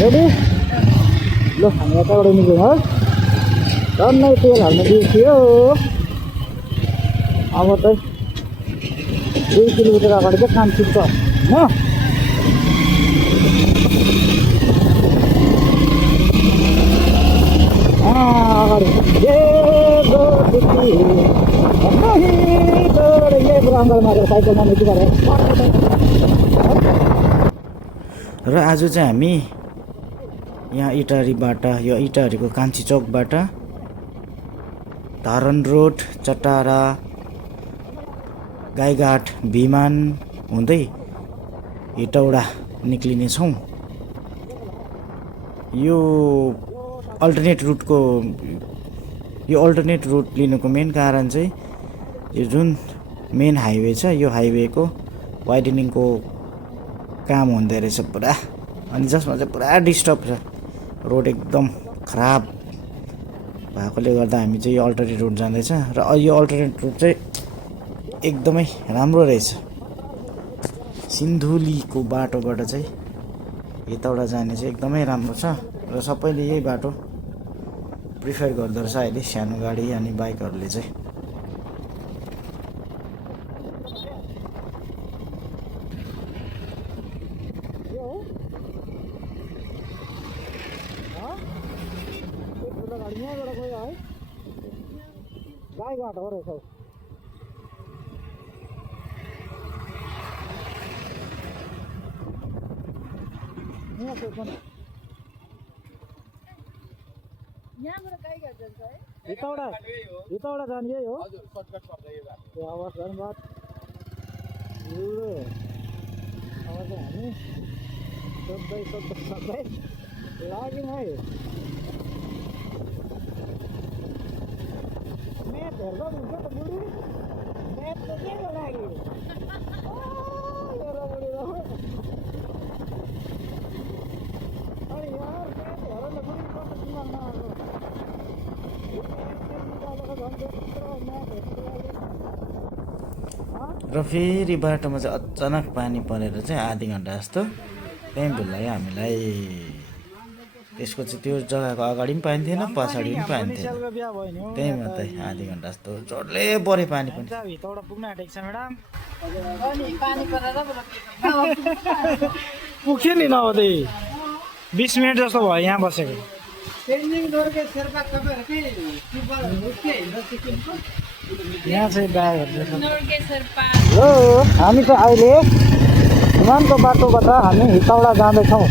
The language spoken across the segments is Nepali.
रेडी ल हामी यताबाट निस्क्यौँ है झन्नै तेल हाल्नु बिर्सियो अब चाहिँ 2 किलोमिटर अगाडि चाहिँ कान्छी छ होइन अगाडि अङ्गल मारेर साइकलमा निस्कि गरेर र आज चाहिँ हामी यहाँ इटारीबाट यो इटारीको कान्छी चौकबाट धारण रोड चट्टारा गाईघाट विमान हुँदै हेटौडा निक्लिनेछौँ। यो अल्टरनेट रुट लिनुको मेन कारण चाहिँ यो जुन मेन हाइवे छ यो हाइवेको वाइडनिङको काम हुँदै रहेछ पुरा अनि जसमा चाहिँ पुरा डिस्टर्ब छ रोड एकदम खराब भएकोले गर्दा हामी चाहिँ यो अल्टरनेट रुट जाँदैछ र यो अल्टरनेट रुट चाहिँ एकदमै राम्रो रहेछ। सिन्धुलीको बाटोबाट चाहिँ हेटौडा जाने चाहिँ एकदमै राम्रो छ र सबैले यही बाटो प्रिफर गर्दो रहेछ अहिले सानो गाडी अनि बाइकहरूले चाहिँ। गाईघाट हो रहेछ हेटौडा जाने यही हो हवस् धन्यवाद। अब चाहिँ हामी सोध्दै लाग्यौँ है म्याप हेर्दा हुन्छ त बुढी म्याप त के लाग्यो अनि यार म्याप हेर न बुढी कस्तो दिमाग नआएको र फेरि बाटोमा चाहिँ अचानक पानी परेर चाहिँ आधी घन्टा जस्तो त्यहीँ भुल्लायो हामीलाई। त्यसको चाहिँ त्यो जग्गाको अगाडि पनि पाइन्थेन पछाडि पनि पाइन्थेन त्यही मात्रै आधी घन्टा जस्तो जोडले पऱ्यो पानी पनि। भित्रबाट पुग्न आँटेको छ म्याडम पुग्यो नि नभए 20 मिनट जस्तो भयो यहाँ बसेको। यहाँ चाहिँ ब्यागहरू हो हामी चाहिँ अहिले विमानको बाटोबाट हामी हेटौडा जाँदैछौँ।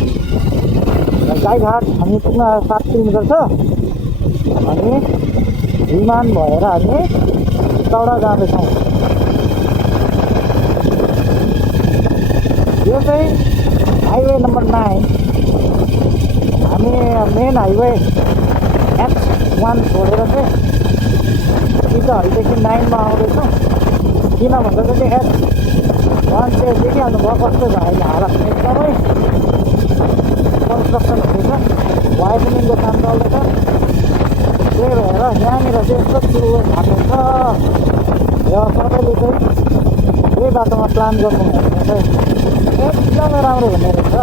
गाईघाट हामी पुग्न 7 किलोमिटर छ अनि विमान भएर हामी हेटौडा जाँदैछौँ। यो चाहिँ हाइवे नम्बर 9 हामी मेन हाइवे H1 छोडेर चाहिँ सिधैदेखि 9मा आउँदैछौँ। किन भन्दा चाहिँ H1 चाहिँ देखिहाल्नुभयो कस्तो छ अहिले हालत एकदमै कन्स्ट्रक्सन हुँदैछ वाइडनिङको काम चल्दैछ त्यही भएर यहाँनिर चाहिँ यस्तो ठुलो घाटो छ र सबैले चाहिँ यही बाटोमा प्लान गर्नु भने चाहिँ एकदमै राम्रो हुने रहेछ।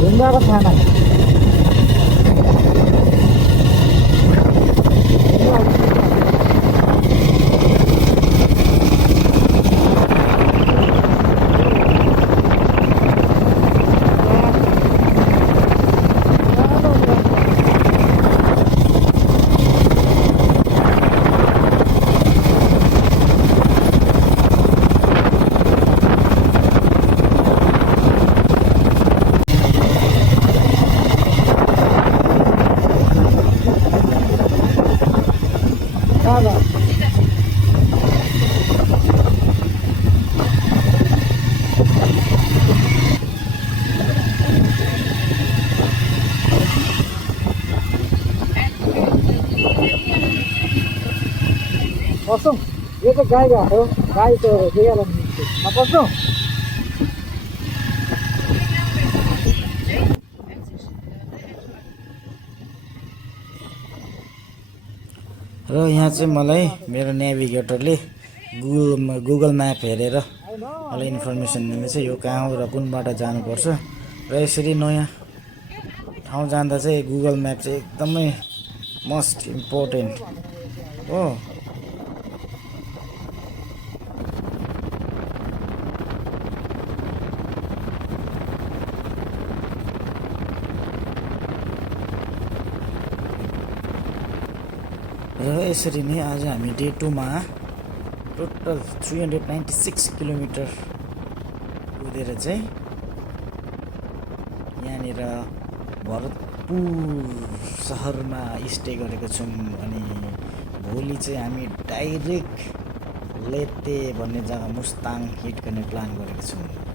ढुङ्गाको खाना पस्छौँ। यो चाहिँ गाईघाट हो गाईको जग्गा पस्छौँ। र यहाँ चाहिँ मलाई मेरो नेभिगेटरले गुगल म्याप हेरेर मलाई इन्फर्मेसन दिँदैछ यो कहाँ हो र कुन बाटो जानुपर्छ र यसरी नयाँ ठाउँ जाँदा चाहिँ गुगल म्याप चाहिँ एकदमै मोस्ट इम्पोर्टेन्ट हो। र यसरी नै आज हामी डे 2 मा टोटल 396 किलोमिटर कुदेर चाहिँ यहाँनिर भरतपुर सहरमा स्टे गरेको छौँ। अनि भोलि चाहिँ हामी डाइरेक्ट लेते भन्ने जग्गा मुस्ताङ हिट गर्ने प्लान गरेको छौँ।